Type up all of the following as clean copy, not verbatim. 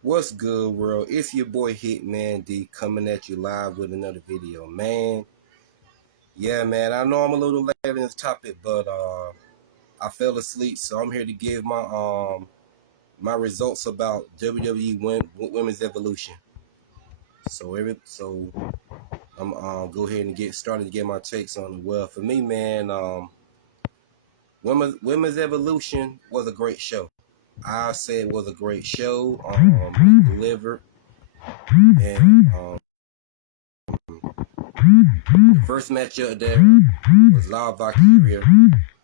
What's good, world? It's your boy Hitman D coming at you live with another video, man. Yeah, man. I know I'm a little late in this topic, but I fell asleep, so I'm here to give my results about WWE Women's Evolution. So I'm go ahead and get started to get my takes on it. Well, for me, man, Women's Evolution was a great show. I said it was a great show. It delivered, and the first matchup there was La Valkyria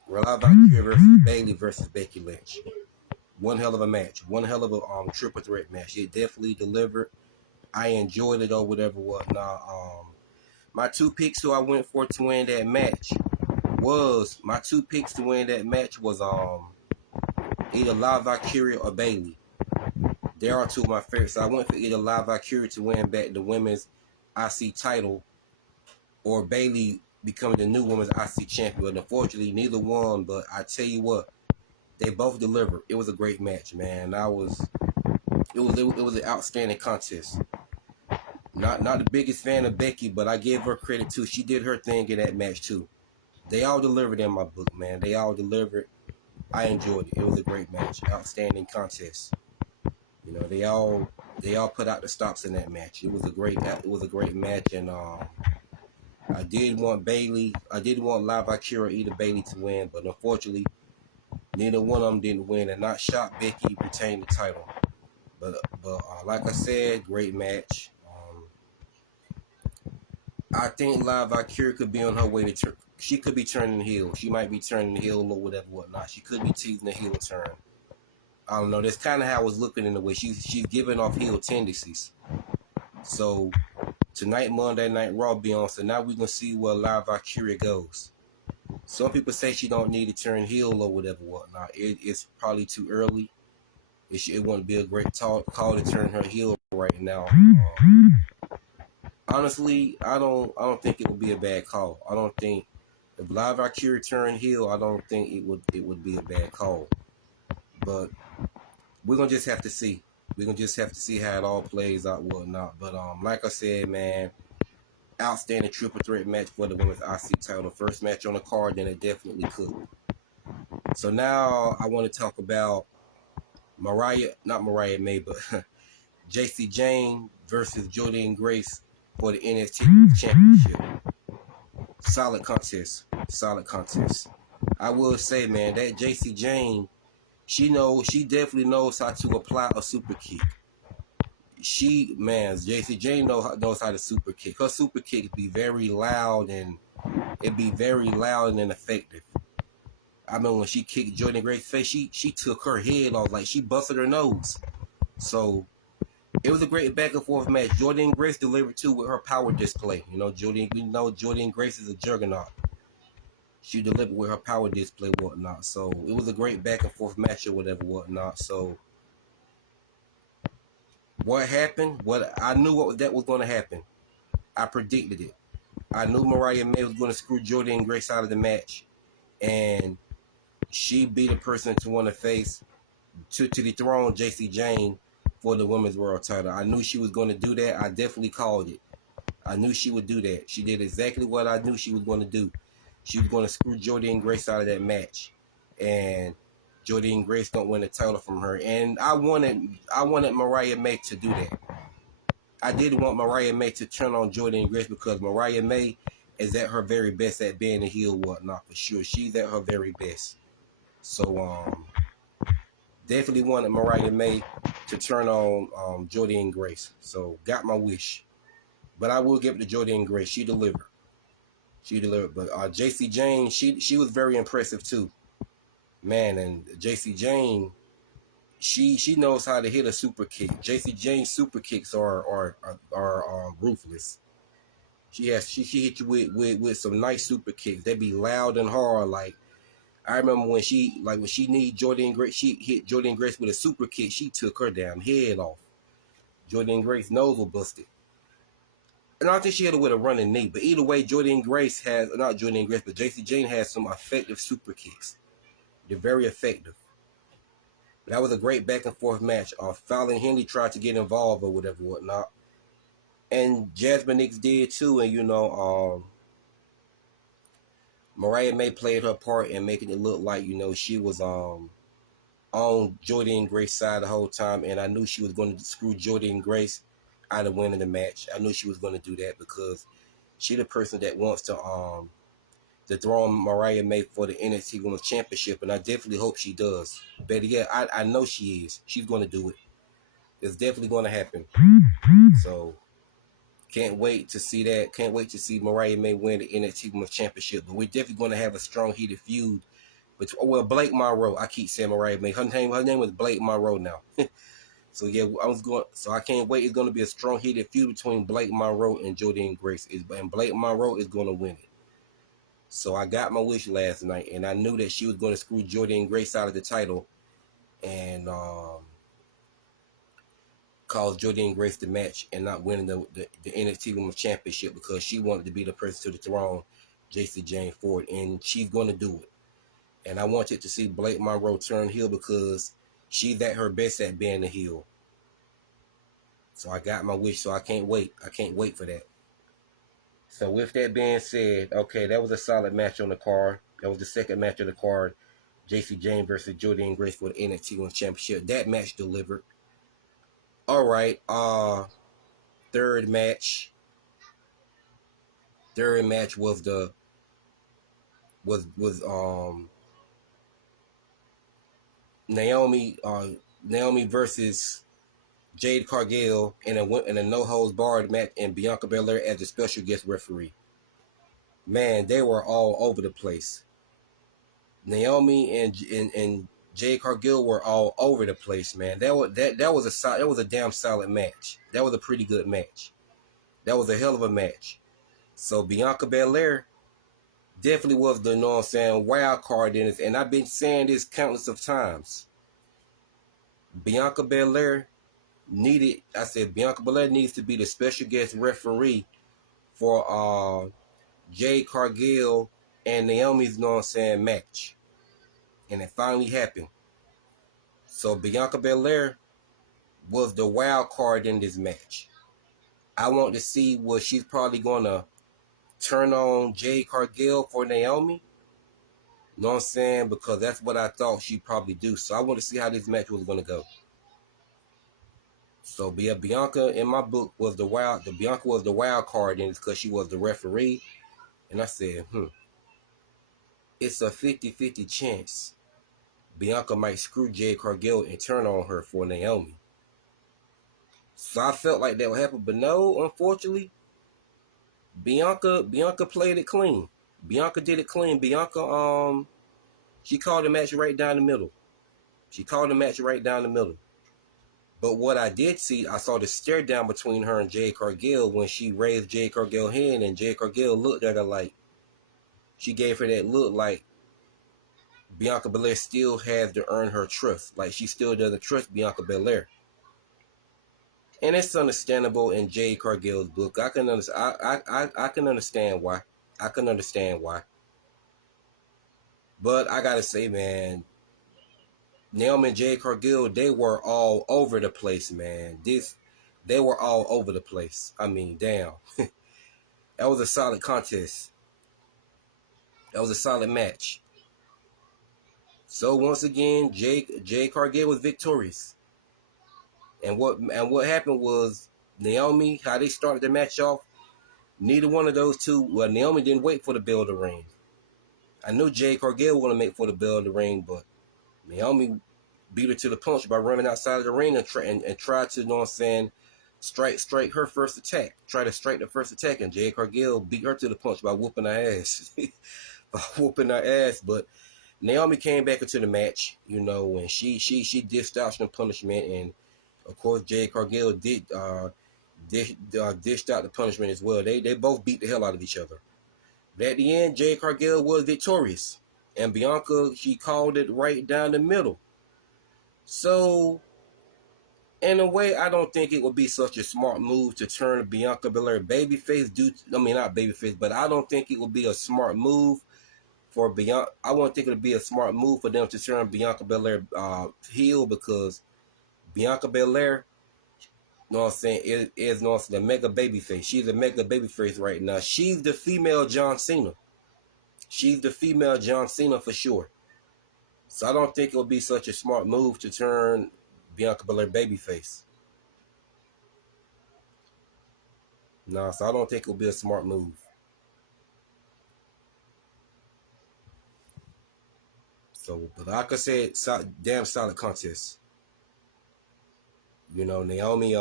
versus Bayley versus Becky Lynch. One hell of a match. One hell of a triple threat match. It definitely delivered. I enjoyed it or whatever whatnot. My two picks who I went for to win that match was either La Valkyria or Bayley. They are two of my favorites. So I went for either La Valkyria to win back the women's IC title or Bayley becoming the new women's IC champion. Unfortunately, neither one, but I tell you what, they both delivered. It was a great match, man. It was an outstanding contest. Not the biggest fan of Becky, but I give her credit too. She did her thing in that match too. They all delivered in my book, man. They all delivered. I enjoyed it. It was a great match. Outstanding contest. You know, they all put out the stops in that match. It was a great match, and I did want La Valkyria either Bayley to win, but unfortunately, neither one of them didn't win, and not shot Becky retained the title. But like I said, great match. I think La Valkyria could be on her way to turn. She could be turning heel. She might be turning heel or whatever, whatnot. She could be teasing the heel turn. I don't know. That's kind of how I was looking in the way she's giving off heel tendencies. So tonight, Monday Night Raw be on. So now we're gonna see where La Valkyria goes. Some people say she don't need to turn heel or whatever, whatnot. It's probably too early. It wouldn't be a great call to turn her heel right now. Honestly, I don't think it would be a bad call. I don't think if La Valkyria turned heel, I don't think it would be a bad call. But we're gonna just have to see. We're gonna just have to see how it all plays out, whatnot. But like I said, man, outstanding triple threat match for the women's IC title. First match on the card, then it definitely could. So now I want to talk about not Mariah May, but Jacy Jayne versus Jordynne Grace for the NXT Championship. Solid contest. I will say, man, that Jacy Jayne, she definitely knows how to apply a super kick. Jacy Jayne knows how to super kick. Her super kick be very loud and effective. I mean, when she kicked Jordynne Grace's face, she took her head off, like she busted her nose. So it was a great back and forth match. Jordynne Grace delivered too with her power display. You know, Jordynne Grace is a juggernaut. She delivered with her power display, whatnot. So it was a great back and forth match or whatever, whatnot. So what happened? I knew that was going to happen. I predicted it. I knew Mariah May was going to screw Jordynne Grace out of the match, and she be the person to want to face to dethrone Jacy Jayne for the women's world title. I knew she was going to do that. I definitely called it. I knew she would do that. She did exactly what I knew she was going to do. She was going to screw Jordynne Grace out of that match, and Jordynne Grace don't win the title from her. And I wanted Mariah May to do that. I did want Mariah May to turn on Jordynne Grace because Mariah May is at her very best at being a heel, whatnot, for sure. She's at her very best. So definitely wanted Mariah May to turn on Jordynne Grace. So got my wish. But I will give it to Jordynne Grace. She delivered. But Jacy Jayne, she was very impressive too. Man, and Jacy Jayne, she knows how to hit a super kick. Jacy Jayne's super kicks are ruthless. She hit you with some nice super kicks. They be loud and hard. Like I remember when she need Jordynne Grace, she hit Jordynne Grace with a super kick. She took her damn head off. Jordynne Grace's nose was busted. And I think she hit her with a running knee. But either way, Jacy Jayne has some effective super kicks. They're very effective. That was a great back and forth match. Fallon Henley tried to get involved or whatever, whatnot. And Jasmine Nix did too. And, Mariah May played her part in making it look like, she was on Jordynne Grace's side the whole time. And I knew she was going to screw Jordynne Grace out of winning the match. I knew she was going to do that because she the person that wants to throw on Mariah May for the NXT Women's Championship, and I definitely hope she does. Better yet, I know she is. She's going to do it. It's definitely going to happen. So, can't wait to see that. Can't wait to see Mariah May win the NXT Women's Championship. But we're definitely going to have a strong heated feud. Blake Monroe. I keep saying Mariah May. Her name was Blake Monroe now. So yeah, I can't wait. It's going to be a strong heated feud between Blake Monroe and Jordynne Grace. And Blake Monroe is going to win it. So I got my wish last night, and I knew that she was going to screw Jordynne Grace out of the title and cause Jordynne Grace the match and not winning the NXT Women's Championship because she wanted to be the person to the throne, Jacy Jayne Ford, and she's going to do it. And I wanted to see Blake Monroe turn heel because she's at her best at being a heel. So I got my wish, so I can't wait. I can't wait for that. So with that being said, okay, that was a solid match on the card. That was the second match of the card. Jacy Jayne versus Jordynne Grace for the NXT Women's Championship. That match delivered. All right. Third match. Third match was Naomi versus Jade Cargill in a no holds barred match, and Bianca Belair as the special guest referee. Man, they were all over the place. Naomi and Jade Cargill were all over the place, man. That was a damn solid match. That was a pretty good match. That was a hell of a match. So Bianca Belair definitely was the, wild card in this, and I've been saying this countless of times. Bianca Belair needs to be the special guest referee for Jade Cargill and Naomi's match. And it finally happened. So Bianca Belair was the wild card in this match. I want to see what she's probably going to turn on Jade Cargill for Naomi. You know what I'm saying? Because that's what I thought she'd probably do. So I want to see how this match was going to go. So Bianca in my book was Bianca was the wild card in this because she was the referee. And I said, it's a 50-50 chance Bianca might screw Jade Cargill and turn on her for Naomi. So I felt like that would happen, but no, unfortunately, Bianca played it clean. Bianca did it clean. Bianca she called the match right down the middle. But what I did see, I saw the stare down between her and Jade Cargill when she raised Jade Cargill's hand, and Jade Cargill looked at her like, she gave her that look like Bianca Belair still has to earn her trust. Like she still doesn't trust Bianca Belair. And it's understandable in Jade Cargill's book. I can understand why. But I gotta say, man, Naomi and Jade Cargill, they were all over the place, man. They were all over the place. I mean, damn. That was a solid contest. That was a solid match. So once again, Jade Cargill was victorious. And what happened was Naomi, how they started the match off, neither one of those two, well, Naomi didn't wait for the bell to ring. I knew Jade Cargill wanted to make for the bell to ring, but Naomi beat her to the punch by running outside of the ring and tried to, strike her first attack. Try to strike the first attack, and Jade Cargill beat her to the punch by whooping her ass. But Naomi came back into the match, and she dished out some punishment, and of course Jade Cargill dished out the punishment as well. They both beat the hell out of each other. But at the end, Jade Cargill was victorious, and Bianca, she called it right down the middle. So, in a way, I don't think it would be such a smart move to turn Bianca Belair babyface. Not babyface, but I don't think it would be a smart move for Bianca. I wouldn't think it would be a smart move for them to turn Bianca Belair heel, because Bianca Belair, you know what I'm saying, is you know what I'm saying, the mega babyface. She's a mega babyface right now. She's the female John Cena. She's the female John Cena for sure. So I don't think it would be such a smart move to turn Bianca Belair babyface. No, so I don't think it would be a smart move. So, but like I said, damn solid contest. You know, Naomi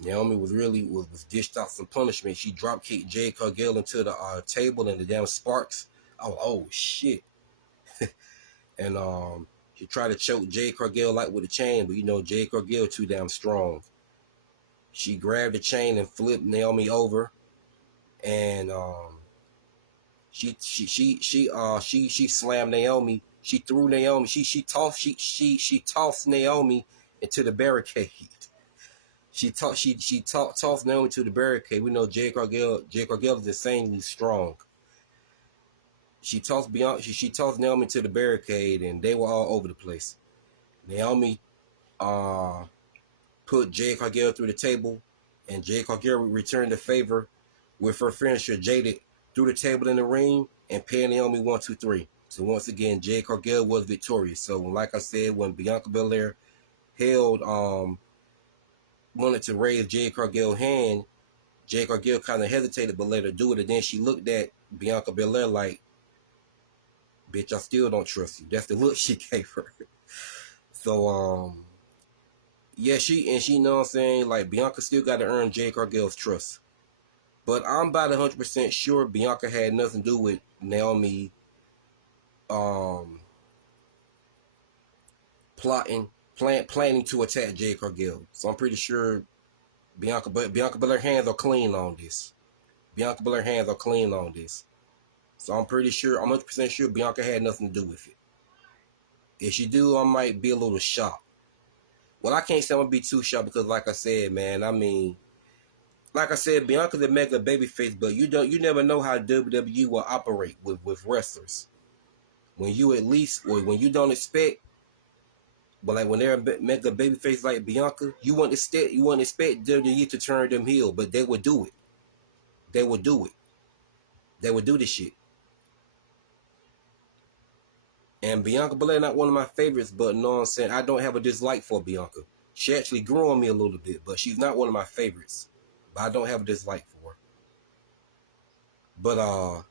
was dished out some punishment. She drop kicked Jade Cargill into the table and the damn sparks. Oh shit! And she tried to choke Jade Cargill like with a chain, but you know Jade Cargill too damn strong. She grabbed the chain and flipped Naomi over, and she slammed Naomi. She threw Naomi. She tossed Naomi into the barricade. Tossed Naomi to the barricade. We know Jade Cargill is insanely strong. She tossed Naomi to the barricade, and they were all over the place. Naomi put Jade Cargill through the table, and Jade Cargill returned the favor with her finisher Jaded through the table in the ring and pinned Naomi 1, 2, 3. So once again, Jade Cargill was victorious. So like I said, when Bianca Belair wanted to raise Jade Cargill's hand, Jade Cargill kind of hesitated but let her do it, and then she looked at Bianca Belair like, bitch, I still don't trust you. That's the look she gave her. So yeah, she know what I'm saying, like, Bianca still got to earn Jade Cargill's trust. But I'm about 100% sure Bianca had nothing to do with Naomi planning to attack Jade Cargill. So I'm pretty sure Bianca Belair hands are clean on this. Bianca Belair hands are clean on this. So I'm 100% sure Bianca had nothing to do with it. If she do, I might be a little shocked. Well, I can't say I'm gonna be too shocked because, like I said, man, I mean, like I said, Bianca's a mega babyface, but you never know how WWE will operate with wrestlers. When you don't expect, but like when they're a mega babyface like Bianca, you wouldn't expect WWE to turn them heel, but they would do it. They would do it. They would do this shit. And Bianca Belair not one of my favorites, but you know what I'm saying, I don't have a dislike for Bianca. She actually grew on me a little bit, but she's not one of my favorites. But I don't have a dislike for her. But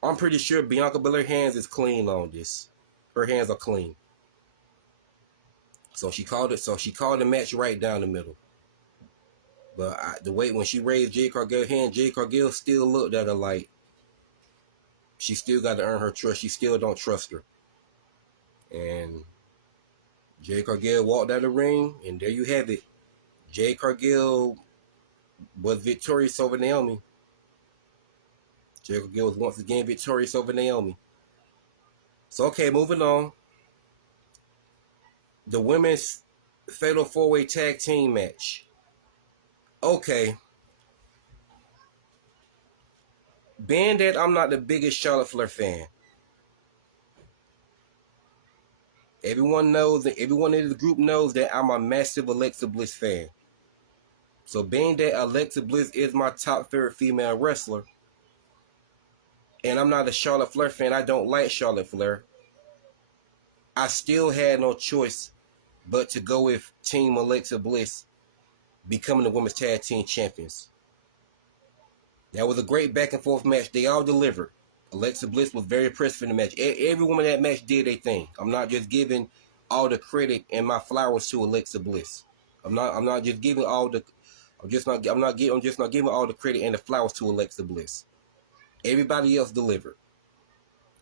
I'm pretty sure Bianca Belair's hands is clean on this. Her hands are clean. So she called the match right down the middle. But the way when she raised Jade Cargill's hand, Jade Cargill still looked at her like she still got to earn her trust. She still don't trust her. And Jade Cargill walked out of the ring, and there you have it. Jade Cargill was victorious over Naomi. Jade Cargill was once again victorious over Naomi. So, okay, moving on. The women's Fatal 4-Way Tag Team match. Okay. Being that I'm not the biggest Charlotte Flair fan, everyone in the group knows that I'm a massive Alexa Bliss fan. So being that Alexa Bliss is my top favorite female wrestler, and I'm not a Charlotte Flair fan, I don't like Charlotte Flair, I still had no choice but to go with Team Alexa Bliss becoming the women's tag team champions. That was a great back and forth match. They all delivered. Alexa Bliss was very impressed in the match. Every woman in that match did their thing. I'm not just giving all the credit and my flowers to Alexa Bliss. I'm not just giving all the I'm just not giving all the credit and the flowers to Alexa Bliss. Everybody else delivered.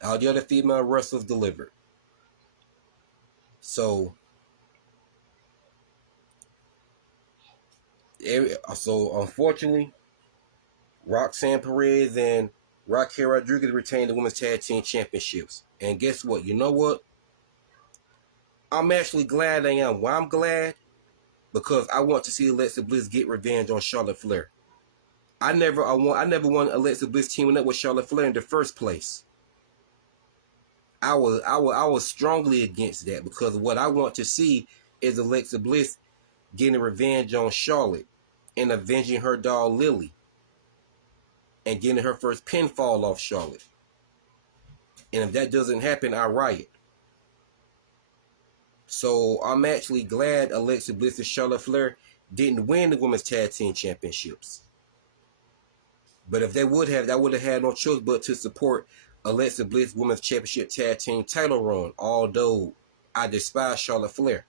All the other female wrestlers delivered. So unfortunately, Roxanne Perez and Raquel Rodriguez retained the women's tag team championships. And guess what? You know what? I'm actually glad I am. Why I'm glad? Because I want to see Alexa Bliss get revenge on Charlotte Flair. I never want Alexa Bliss teaming up with Charlotte Flair in the first place. I was strongly against that because what I want to see is Alexa Bliss getting revenge on Charlotte and avenging her doll Lily and getting her first pinfall off Charlotte. And if that doesn't happen, I riot. So I'm actually glad Alexa Bliss and Charlotte Flair didn't win the Women's Tag Team Championships. But if they would have, I would have had no choice but to support Alexa Bliss Women's Championship Tag Team title run, although I despise Charlotte Flair.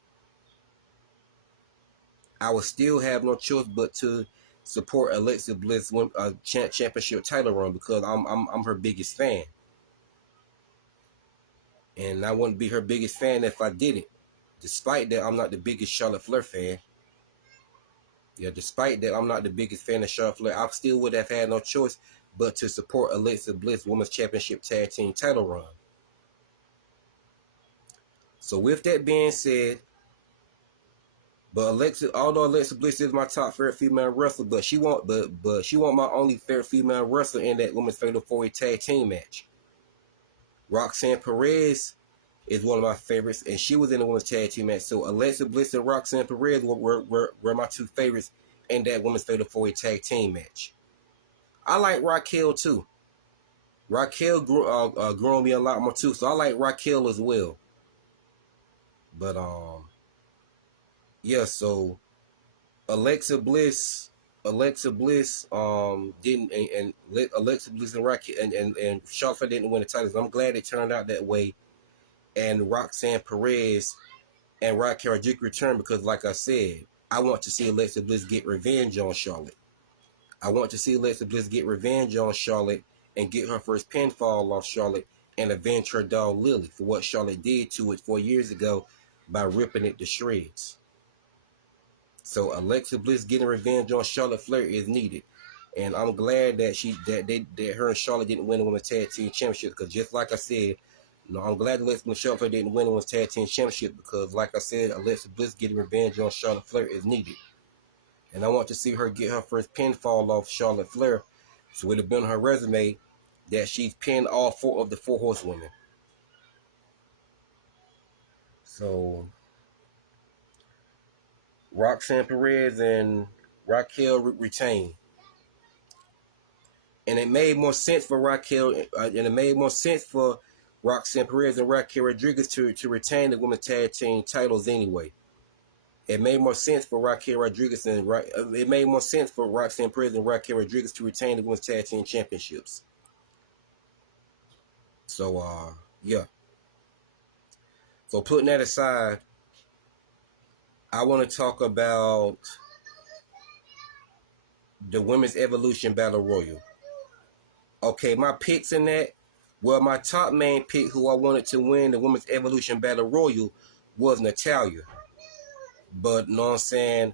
I would still have no choice but to support Alexa Bliss Championship title run because I'm her biggest fan. And I wouldn't be her biggest fan if I didn't. Despite that, I'm not the biggest Charlotte Flair fan. Yeah, despite that, I'm not the biggest fan of Charlotte Flair. I still would have had no choice but to support Alexa Bliss Women's Championship Tag Team title run. So with that being said, although Alexa Bliss is my top favorite female wrestler, but she won't my only favorite female wrestler in that Women's Fatal 4-Way Tag Team match. Roxanne Perez is one of my favorites, and she was in the Women's Tag Team match. So Alexa Bliss and Roxanne Perez were my two favorites in that Women's Fatal 4-Way Tag Team match. I like Raquel too. Raquel grew on me a lot more too, so I like Raquel as well. But yeah, so Alexa Bliss Alexa Bliss didn't and Alexa Bliss and Raquel and Charlotte didn't win the titles. I'm glad it turned out that way. And Roxanne Perez and Raquel Rodriguez returned because, like I said, I want to see Alexa Bliss get revenge on Charlotte. I want to see Alexa Bliss get revenge on Charlotte and get her first pinfall off Charlotte and avenge her doll Lily for what Charlotte did to it 4 years ago by ripping it to shreds. So Alexa Bliss getting revenge on Charlotte Flair is needed. And I'm glad that her and Charlotte didn't win the Women's Tag Team Championship because just like I said, I'm glad Alexa Bliss and Charlotte Flair didn't win the Women's Tag Team Championship because like I said, Alexa Bliss getting revenge on Charlotte Flair is needed. And I want to see her get her first pinfall off Charlotte Flair. So it'll be on her resume that she's pinned all 4 of the 4 horsewomen. So Roxanne Perez and Raquel retain. And it made more sense for Raquel, and it made more sense for Roxanne Perez and Raquel Rodriguez to retain the Women's Tag Team titles anyway. It made more sense for Raquel Rodriguez and it made more sense for Roxanne Perez and Raquel Rodriguez to retain the Women's Tag Team Championships. So yeah. So putting that aside, I want to talk about the Women's Evolution Battle Royal. Okay, my picks in that, well, my top main pick who I wanted to win the Women's Evolution Battle Royal was Natalya. But, you know what I'm saying,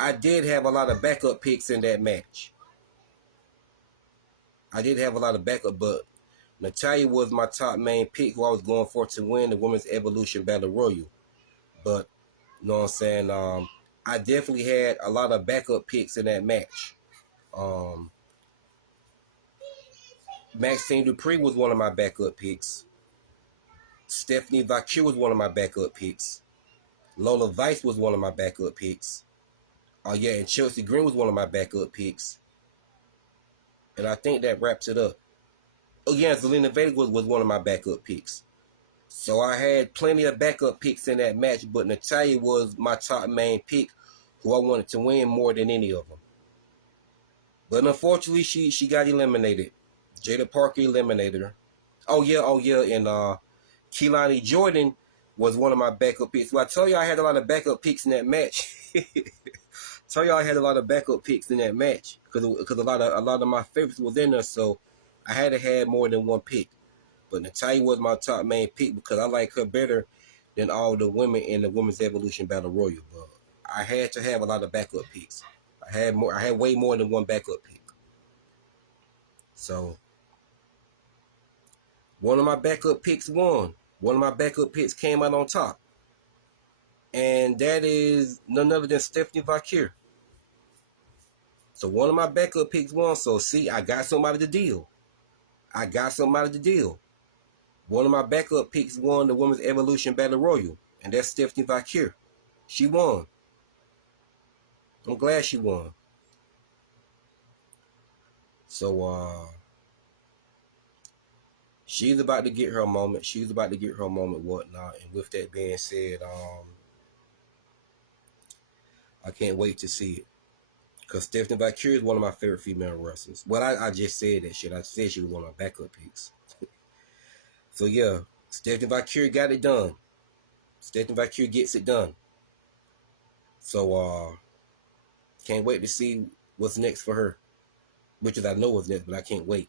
I did have a lot of backup picks in that match. I did have a lot of backup, but Natalya was my top main pick who I was going for to win the Women's Evolution Battle Royal. But, you know what I'm saying, I definitely had a lot of backup picks in that match. Maxine Dupree was one of my backup picks. Stephanie Vaquer was one of my backup picks. Lola Vice was one of my backup picks. And Chelsea Green was one of my backup picks. And I think that wraps it up. Zelina Vega was one of my backup picks. So I had plenty of backup picks in that match, but Natalya was my top main pick who I wanted to win more than any of them. But unfortunately, she got eliminated. Jada Parker eliminated her. Oh yeah, and Keilani Jordan was one of my backup picks. So I told you I had a lot of backup picks in that match. Because a lot of my favorites was in there, so I had to have more than one pick. But Natalya was my top main pick because I like her better than all the women in the Women's Evolution Battle Royal. But I had to have a lot of backup picks. I had way more than one backup pick. So one of my backup picks won. One of my backup picks came out on top. And that is none other than Stephanie Vaquer. So one of my backup picks won. So see, I got somebody to deal. One of my backup picks won the Women's Evolution Battle Royal, and that's Stephanie Vaquer. She won. I'm glad she won. So she's about to get her moment. Whatnot. And with that being said, I can't wait to see it. Because Stephanie Vaquer is one of my favorite female wrestlers. Well, I just said that shit. I said she was one of my backup picks. So yeah, Stephanie Vaquer got it done. Stephanie Vaquer gets it done. So can't wait to see what's next for her. Which is I know what's next, but I can't wait.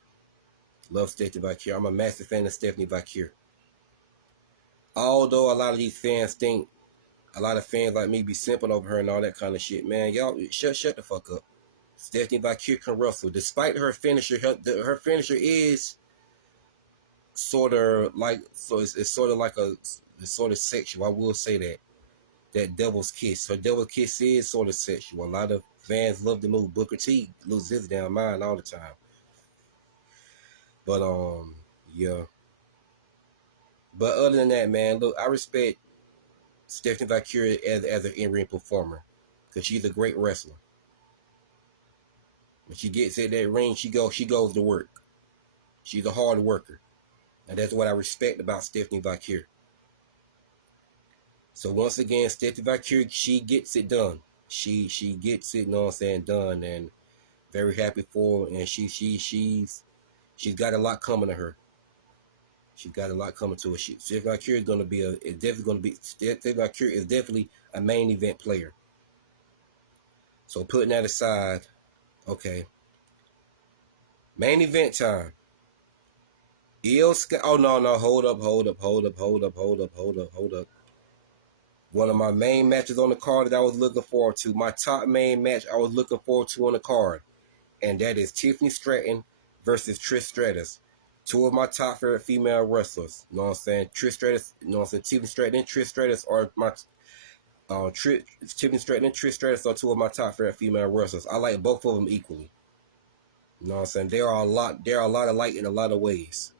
Love Stephanie Vaquer. I'm a massive fan of Stephanie Vaquer. Although a lot of these fans think, a lot of fans like me be simping over her and all that kind of shit, man, y'all shut the fuck up. Stephanie Vaquer can wrestle. Despite her finisher, her finisher is sort of like, so it's sort of like it's sort of sexual. I will say that devil's kiss. Her devil's kiss is sort of sexual. A lot of fans love the move. Booker T loses his damn mind all the time. But yeah. But other than that, man, look, I respect Stephanie Vaquer as an in-ring performer, because she's a great wrestler. When she gets in that ring, she goes to work. She's a hard worker, and that's what I respect about Stephanie Vaquer. So once again, Stephanie Vaquer, she gets it done. She gets it, you know what I'm saying, done, and very happy for her. And she's got a lot coming to her. She's got a lot coming to her. Stephanie Vaquer is going to be Stephanie Vaquer is definitely a main event player. So putting that aside, okay. Main event time. Io Sky. Oh no, hold up. One of my main matches on the card that I was looking forward to. My top main match I was looking forward to on the card. And that is Tiffany Stratton versus Trish Stratus. Two of my top favorite female wrestlers. You know what I'm saying? Trish Stratus, you know what I'm saying? Tiffany Stratton and Trish Stratus are my Tiffany Stratton and Trish Stratus are two of my top favorite female wrestlers. I like both of them equally. You know what I'm saying? They are a lot alike in a lot of ways.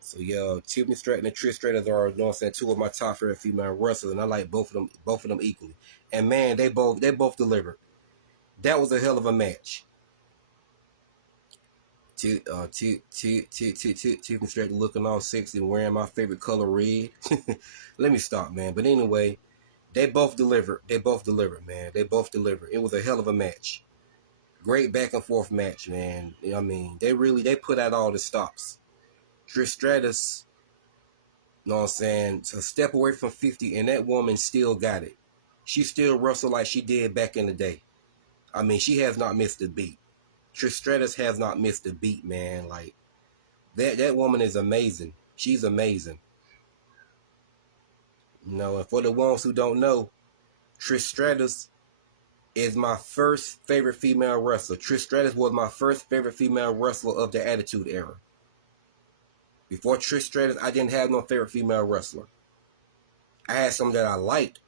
So yeah, Tiffany Stratton and Trish Stratus are, you know what I'm saying, two of my top favorite female wrestlers, and I like both of them equally. And man, they both delivered. That was a hell of a match. Tiffany Stratton looking all sexy and wearing my favorite color, red. Let me stop, man. But anyway, they both delivered. Man. They both delivered. It was a hell of a match. Great back and forth match, man. I mean, they put out all the stops. Trish Stratus, you know what I'm saying, to step away from 50, and that woman still got it. She still wrestled like she did back in the day. I mean, she has not missed a beat. Trish Stratus has not missed a beat, man. Like, that woman is amazing. She's amazing. You know, and for the ones who don't know, Trish Stratus is my first favorite female wrestler. Trish Stratus was my first favorite female wrestler of the Attitude Era. Before Trish Stratus, I didn't have no favorite female wrestler. I had some that I liked.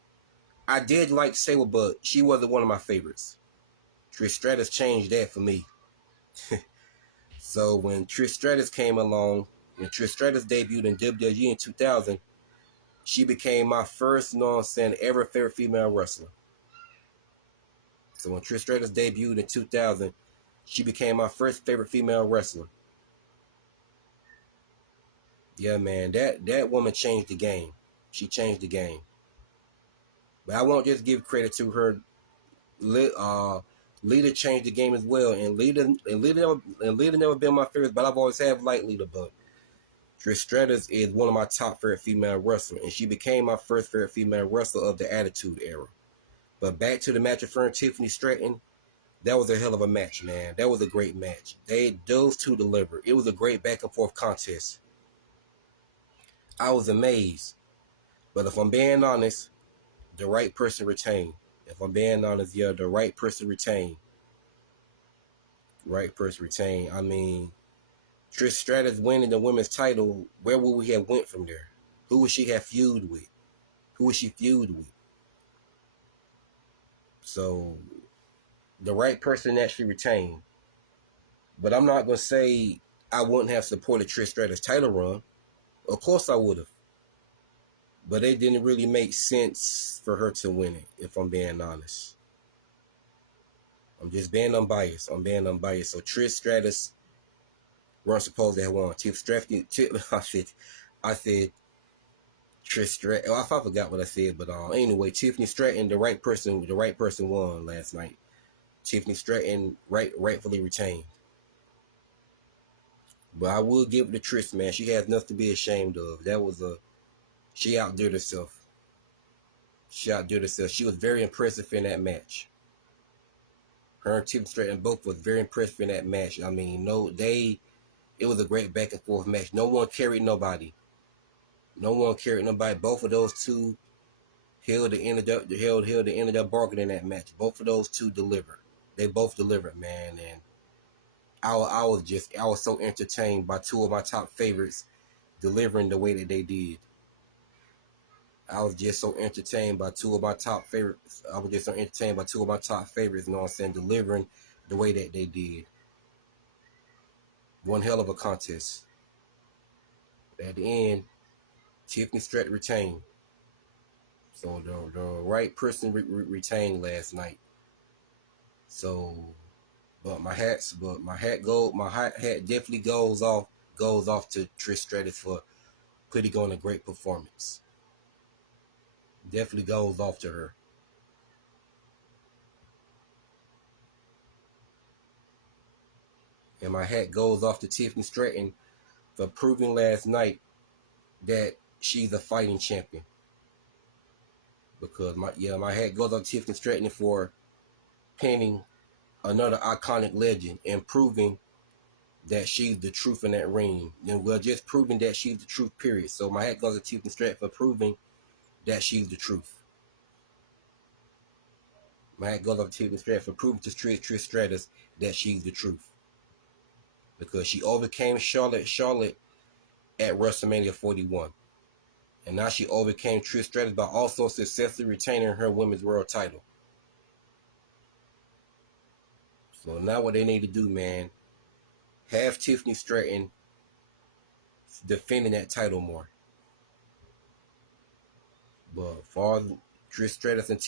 I did like Sable, but she wasn't one of my favorites. Trish Stratus changed that for me. So when Trish Stratus came along, when Trish Stratus debuted in WWE in 2000, she became my first, you know what I'm saying, ever favorite female wrestler. So when Trish Stratus debuted in 2000, she became my first favorite female wrestler. Yeah, man, that woman changed the game. She changed the game. But I won't just give credit to her. Lita changed the game as well, and Lita never been my favorite, but I've always had liked Lita. But Trish Stratus is one of my top favorite female wrestlers, and she became my first favorite female wrestler of the Attitude Era. But back to the match of her and Tiffany Stratton, that was a hell of a match, man. That was a great match. Those two delivered. It was a great back and forth contest. I was amazed. But if I'm being honest, the right person retained. If I'm being honest, yeah, the right person retained. Right person retained. I mean, Trish Stratus winning the women's title, where would we have went from there? Who would she have feuded with? Who would she feud with? So, The right person actually retained. But I'm not going to say I wouldn't have supported Trish Stratus' title run. Of course I would have. But it didn't really make sense for her to win it, if I'm being honest. I'm just being unbiased. So Trish Stratus weren't supposed to have won. I said Trish Stratus. Oh, I forgot what I said, but anyway, Tiffany Stratton, the right person won last night. Tiffany Stratton rightfully retained. But I will give it to Trish, man. She has nothing to be ashamed of. She outdid herself. She was very impressive in that match. Her and Tiffany Stratton both was very impressive in that match. I mean, it was a great back and forth match. No one carried nobody. Both of those two held the end of their bargain in that match. Both of those two delivered. They both delivered, man. And I was so entertained by two of my top favorites delivering the way that they did. I was just so entertained by two of my top favorites. You know what I'm saying, delivering the way that they did. One hell of a contest. At the end, Tiffany Stratton retained. So the right person retained last night. So, but my hat definitely goes off to Trish Stratus for putting on a great performance. Definitely goes off to her. And my hat goes off to Tiffany Stratton for proving last night that she's a fighting champion. Because my hat goes off to Tiffany Stratton for pinning another iconic legend and proving that she's the truth in that ring. And just proving that she's the truth, period. So my hat goes to Tiffany Stratton for proving that she's the truth. My hat goes off to Tiffany Stratton for proving to Trish Stratus that she's the truth. Because she overcame Charlotte at WrestleMania 41. And now she overcame Trish Stratus by also successfully retaining her Women's World title. So now what they need to do, man, have Tiffany Stratton defending that title more. But for Tiffany Stratton and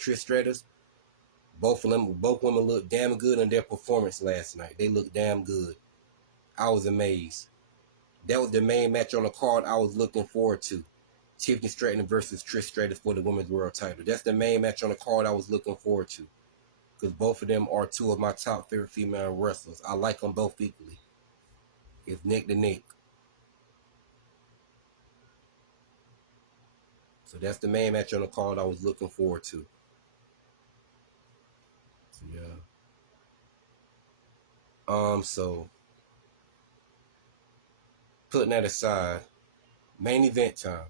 Trish Stratus, both women looked damn good in their performance last night. They looked damn good. I was amazed. That was the main match on the card I was looking forward to. Tiffany Stratton versus Trish Stratus for the Women's World title. That's the main match on the card I was looking forward to. Because both of them are two of my top favorite female wrestlers. I like them both equally. It's neck to neck. So that's the main match on the card I was looking forward to. So, yeah. So putting that aside, main event time.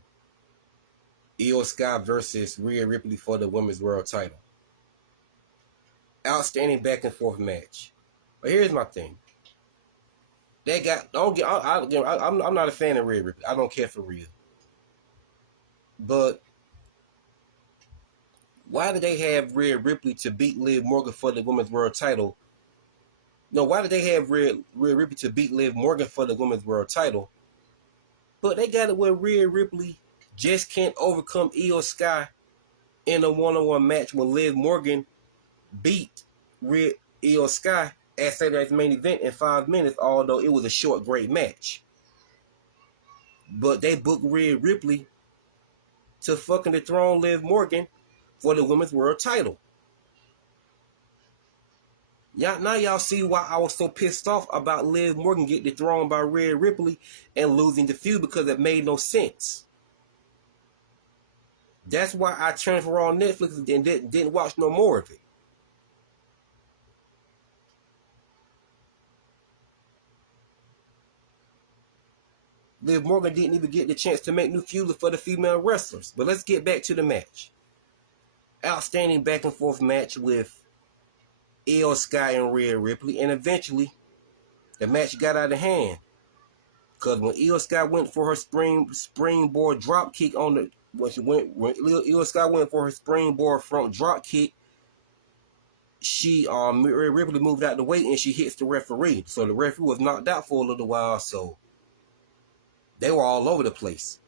Io Sky versus Rhea Ripley for the Women's World title. Outstanding back and forth match. But here's my thing. I'm not a fan of Rhea Ripley. I don't care for Rhea. But why did they have Rhea Ripley to beat Liv Morgan for the Women's World title? No, why did they have Rhea Ripley to beat Liv Morgan for the Women's World title? But they got it where Rhea Ripley just can't overcome Io Sky in a one-on-one match when Liv Morgan beat Io Sky at Saturday's main event in 5 minutes, although it was a short, great match. But they booked Rhea Ripley to fucking dethrone Liv Morgan for the Women's World title. Now y'all see why I was so pissed off about Liv Morgan getting dethroned by Rhea Ripley and losing the feud, because it made no sense. That's why I turned for Raw on Netflix and didn't watch no more of it. Liv Morgan didn't even get the chance to make new feud for the female wrestlers. But let's get back to the match. Outstanding back and forth match with Io Sky and Rhea Ripley, and eventually the match got out of hand. Because when Io Sky went for her springboard drop kick Io Sky went for her springboard front drop kick Rhea Ripley moved out the way and she hits the referee. So the referee was knocked out for a little while. So they were all over the place.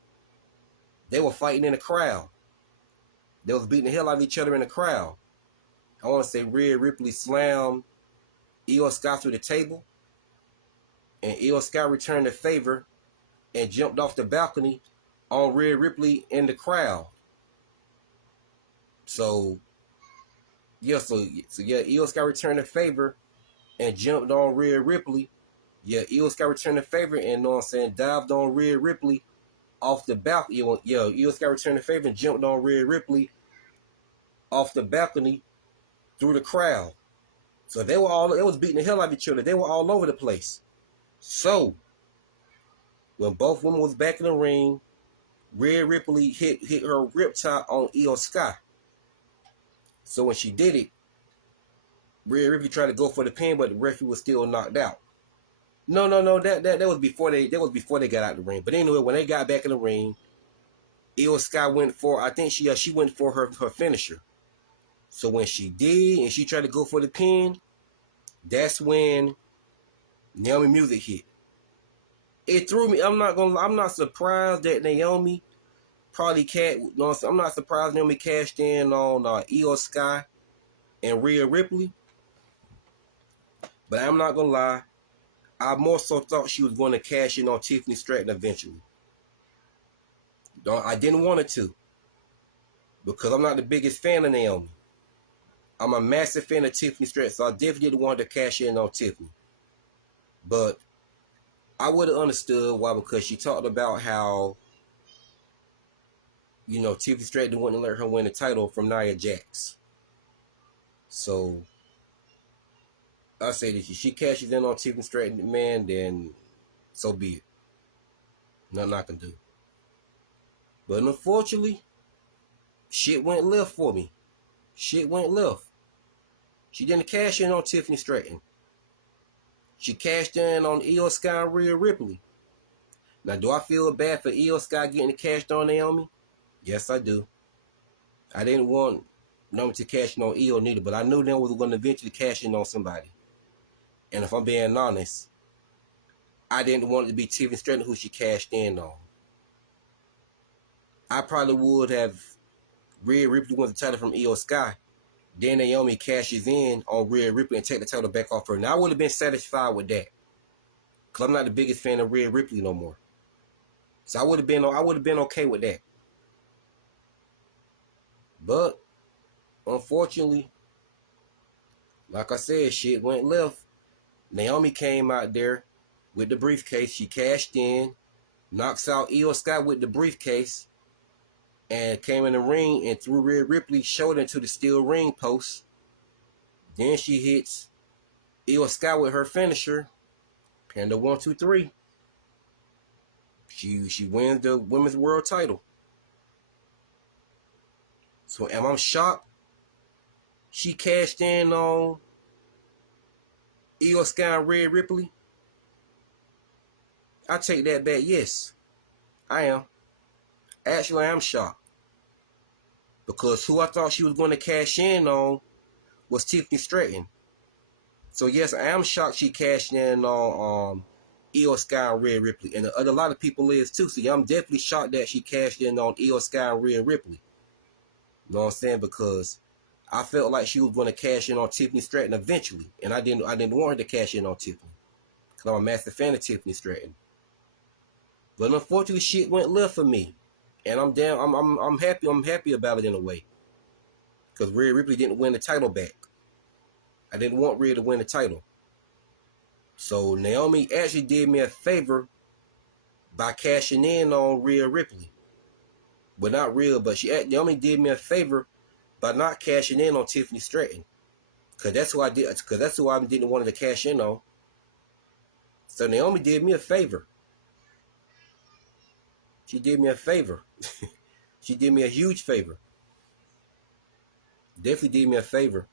They were fighting in the crowd. They was beating the hell out of each other in the crowd. I want to say Rhea Ripley slammed Io Sky through the table, and Io Sky returned the favor and jumped off the balcony on Rhea Ripley in the crowd. So yeah, Io Sky returned the favor and jumped on Rhea Ripley. Yeah, Io Sky returned the favor and, you know what I'm saying, dived on Rhea Ripley off the balcony. Yeah, Io Sky returned the favor and jumped on Rhea Ripley off the balcony through the crowd. So they was beating the hell out of each other. They were all over the place. So when both women was back in the ring, Rhea Ripley hit her riptide on Io Sky. So when she did it, Rhea Ripley tried to go for the pin, but the referee was still knocked out. No. That was before they got out of the ring. But anyway, when they got back in the ring, Io Sky went for, I think she went for her finisher. So when she did and she tried to go for the pin, that's when Naomi music hit. It threw me. I'm not surprised that Naomi I'm not surprised Naomi cashed in on Io Sky and Rhea Ripley. But I'm not gonna lie, I more so thought she was going to cash in on Tiffany Stratton eventually. I didn't want it to, because I'm not the biggest fan of Naomi. I'm a massive fan of Tiffany Stratton, so I definitely didn't want to cash in on Tiffany. But I would have understood why, because she talked about how, you know, Tiffany Stratton wouldn't let her win the title from Nia Jax. So I say that if she cashes in on Tiffany Stratton, man, then so be it. Nothing I can do. But unfortunately, shit went left for me. Shit went left. She didn't cash in on Tiffany Stratton. She cashed in on Io Sky and Rhea Ripley. Now, do I feel bad for Io Sky getting cashed on Naomi? Yes, I do. I didn't want Naomi to cash in on Io neither, but I knew they was going to eventually cash in on somebody. And if I'm being honest, I didn't want it to be Tiffany Stratton who she cashed in on. I probably would have Rhea Ripley won the title from Io Sky. Then Naomi cashes in on Rhea Ripley and take the title back off her. Now, I would have been satisfied with that, because I'm not the biggest fan of Rhea Ripley no more. So I would have been okay with that. But unfortunately, like I said, shit went left. Naomi came out there with the briefcase. She cashed in, knocks out Io Sky with the briefcase, and came in the ring and threw Rhea Ripley's shoulder into the steel ring post. Then she hits Io Sky with her finisher, Panda 1, 2, 3. She wins the women's world title. So am I shocked she cashed in on Io Sky and Rhea Ripley? I take that back. Yes, I am. Actually, I am shocked, because who I thought she was going to cash in on was Tiffany Stratton. So yes, I am shocked she cashed in on Io Sky and Rhea Ripley, and a lot of people is too. So yeah, I'm definitely shocked that she cashed in on Io Sky and Rhea Ripley. You know what I'm saying? Because I felt like she was going to cash in on Tiffany Stratton eventually, and I didn't want her to cash in on Tiffany, because I'm a massive fan of Tiffany Stratton. But unfortunately, shit went left for me, and I'm happy. I'm happy about it in a way, because Rhea Ripley didn't win the title back. I didn't want Rhea to win the title. So Naomi actually did me a favor by cashing in on Rhea Ripley. But not Rhea, but Naomi did me a favor by not cashing in on Tiffany Stratton. Because that's who I didn't want to cash in on. So Naomi did me a favor. She did me a favor. She did me a huge favor. Definitely did me a favor.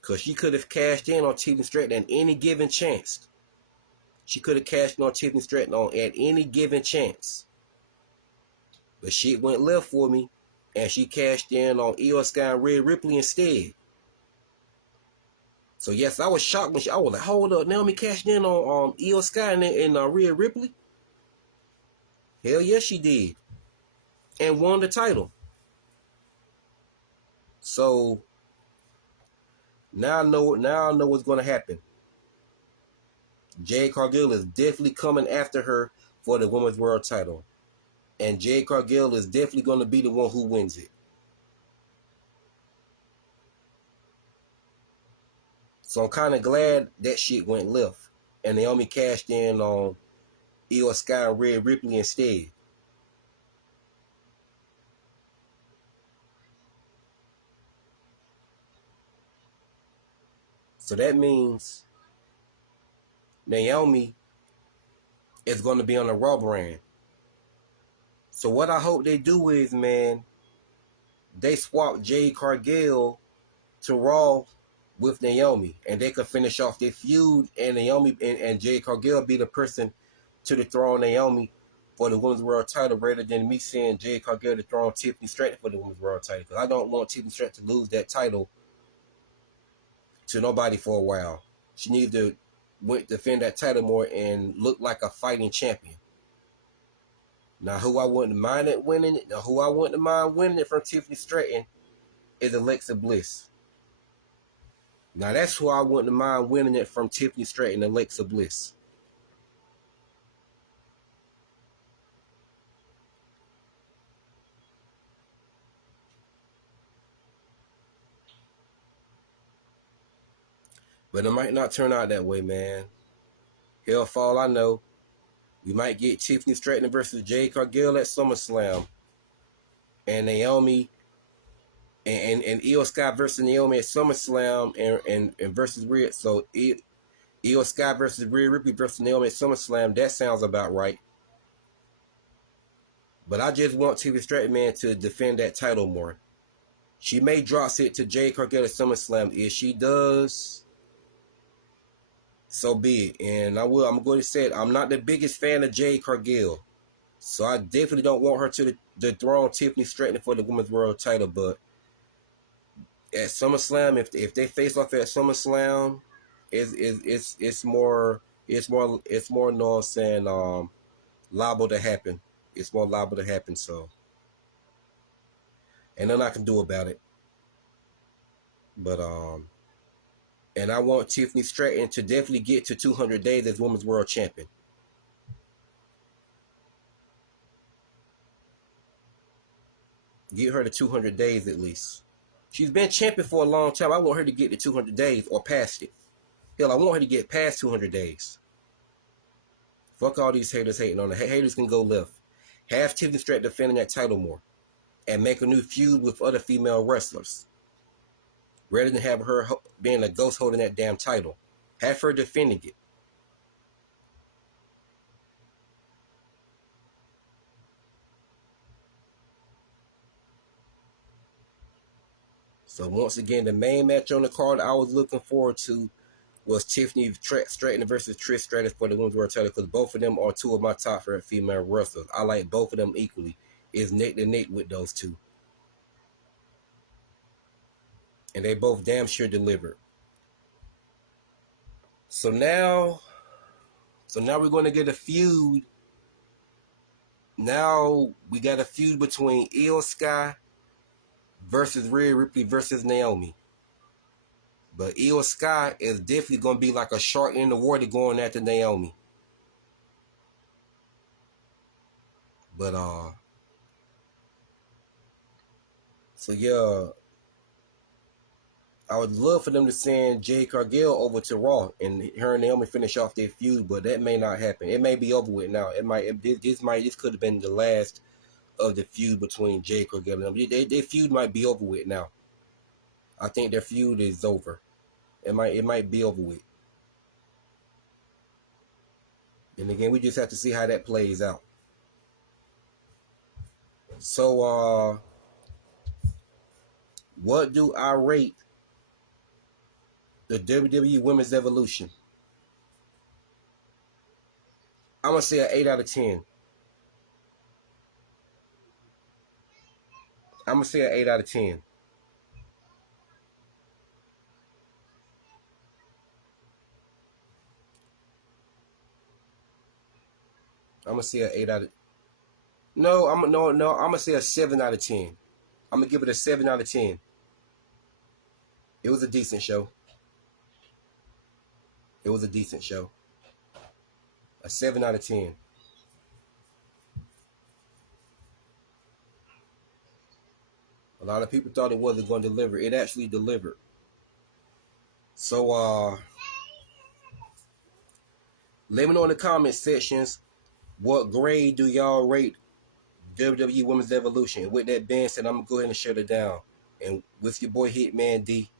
Because she could have cashed in on Tiffany Stratton at any given chance. She could have cashed in on Tiffany Stratton at any given chance. But shit went left for me, and she cashed in on Io Sky and Rhea Ripley instead. So yes, I was shocked when I was like, hold up, Naomi cashed in on Io Sky and Rhea Ripley. Hell yes, she did, and won the title. So now I know what's going to happen. Jade Cargill is definitely coming after her for the women's world title, and Jade Cargill is definitely going to be the one who wins it. So I'm kind of glad that shit went left, and Naomi cashed in on Io Sky and Rhea Ripley instead. So that means Naomi is going to be on the Raw brand. So what I hope they do is, man, they swap Jade Cargill to Raw with Naomi, and they could finish off their feud, and Naomi and Jade Cargill be the person to dethrone Naomi for the Women's World title, rather than me seeing Jade Cargill dethrone Tiffany Stratton for the Women's World title. Because I don't want Tiffany Stratton to lose that title to nobody for a while. She needs to defend that title more and look like a fighting champion. Now, who I wouldn't mind winning it from Tiffany Stratton is Alexa Bliss. Now, that's who I wouldn't mind winning it from Tiffany Stratton, Alexa Bliss. But it might not turn out that way, man. Hell, for all I know, we might get Tiffany Stratton versus Jade Cargill at SummerSlam, and Naomi and Io Sky versus Naomi at SummerSlam, and versus Rhea. So Io Sky versus Rhea Ripley versus Naomi at SummerSlam. That sounds about right. But I just want Tiffany Stratton, man, to defend that title more. She may drop it to Jade Cargill at SummerSlam. If she does, so be it. And I'm going to say it. I'm not the biggest fan of Jade Cargill, so I definitely don't want her to dethrone Tiffany Stratton for the Women's World title. But at SummerSlam, if they face off at SummerSlam, it's more no I'm saying liable to happen. It's more liable to happen. So, and nothing I can do about it. But and I want Tiffany Stratton to definitely get to 200 days as Women's World Champion. Get her to 200 days at least. She's been champion for a long time. I want her to get to 200 days or past it. Hell, I want her to get past 200 days. Fuck all these haters hating on her. Haters can go left. Have Tiffany Stratton defending that title more, and make a new feud with other female wrestlers, rather than have her being a ghost holding that damn title. Have her defending it. So once again, the main match on the card I was looking forward to was Tiffany Stratton versus Trish Stratus for the Women's World title, because both of them are two of my top favorite female wrestlers. I like both of them equally. It's neck to neck with those two. And they both damn sure delivered. So now we're going to get a feud. Now we got a feud between Io Sky versus Rhea Ripley versus Naomi. But Io Sky is definitely going to be like a shark in the water going after Naomi. But so yeah, I would love for them to send Jade Cargill over to Raw and her and Naomi finish off their feud, but that may not happen. It may be over with now. This could have been the last of the feud between Jade Cargill and Naomi. Their feud might be over with now. I think their feud is over. It might be over with. And again, we just have to see how that plays out. So what do I rate the WWE Women's Evolution? I'm gonna say an 8 out of 10. I'm gonna say an 8 out of 10. gonna say an 8 out of. No, I'm gonna say a 7 out of 10. I'm gonna give it a 7 out of 10. It was a decent show. It was a decent show. A 7 out of 10. A lot of people thought it wasn't going to deliver. It actually delivered. So, let me know in the comment sections what grade do y'all rate WWE Women's Evolution. With that being said, I'm going to go ahead and shut it down. And with your boy Hitman D,